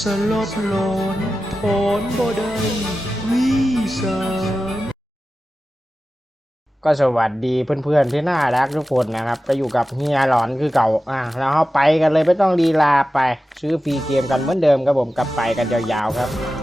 สลบหลนถอนบ่ได้วิสารก็สวัสดีเพื่อนๆที่น่ารักทุกคนนะครับไปอยู่กับเฮียหลอนคือเก่าอะแล้วเราไปกันเลยไม่ต้องดีลาไป ซื้อฟรีเกมกันเหมือนเดิมครับผมกลับไปกันยาวๆครับ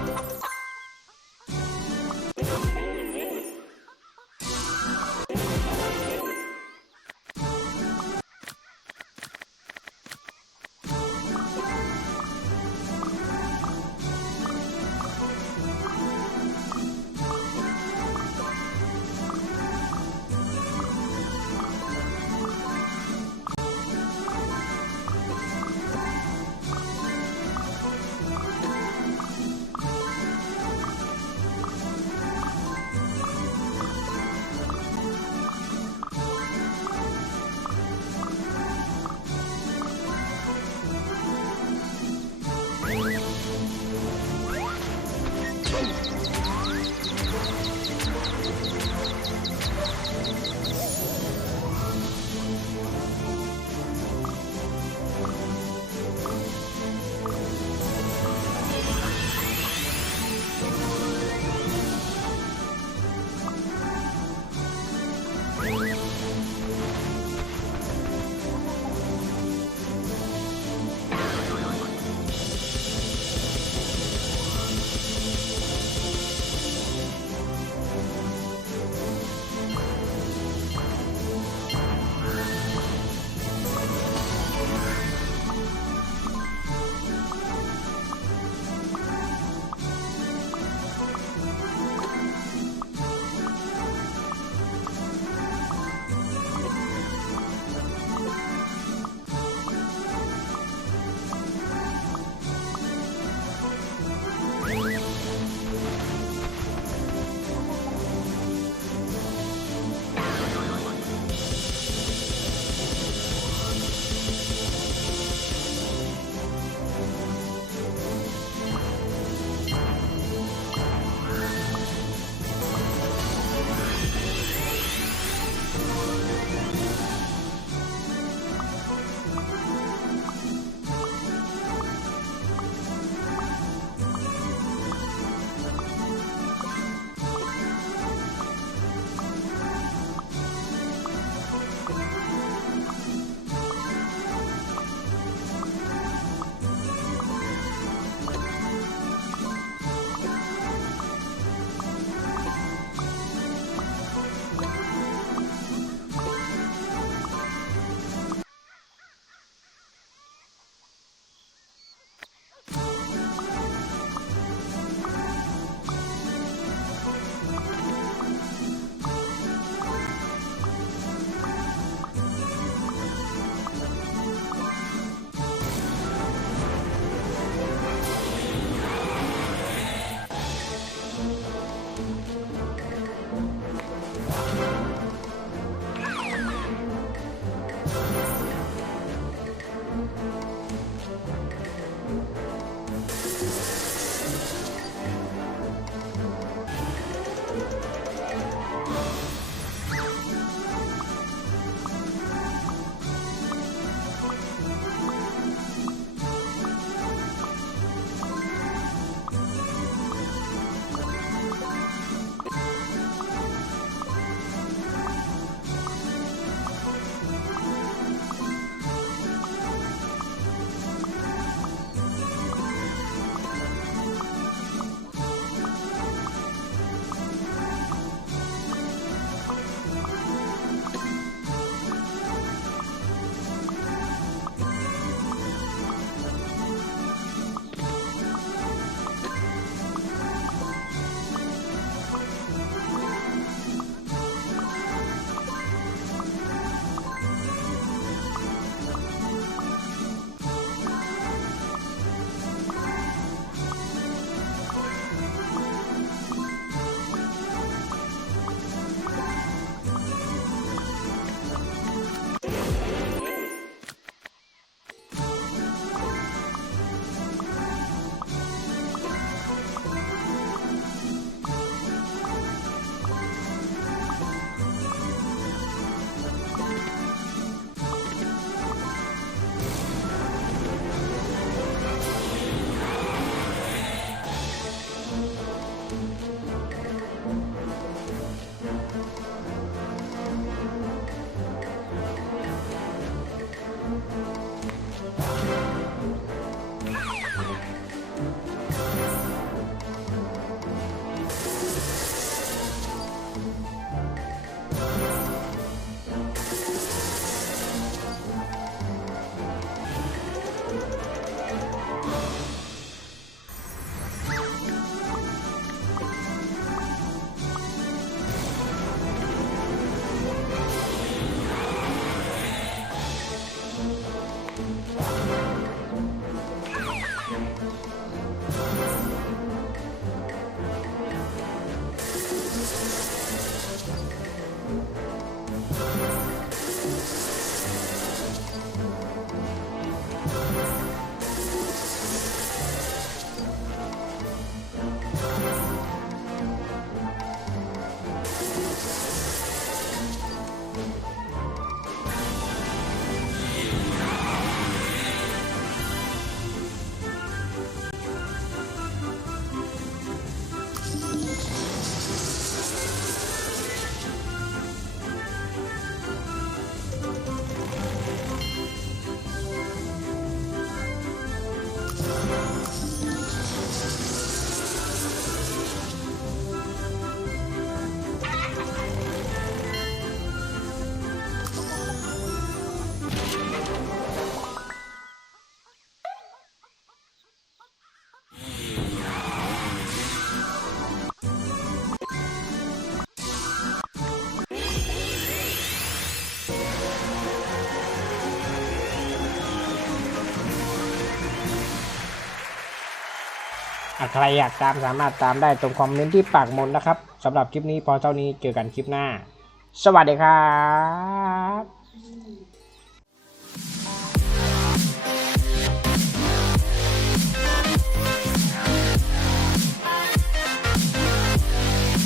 ใครอยากตามสามารถตามได้ตรงคอมเมนต์ที่ปากมนนะครับสำหรับคลิปนี้พอเท่านี้เจอกันคลิปหน้า สวัสดีครับ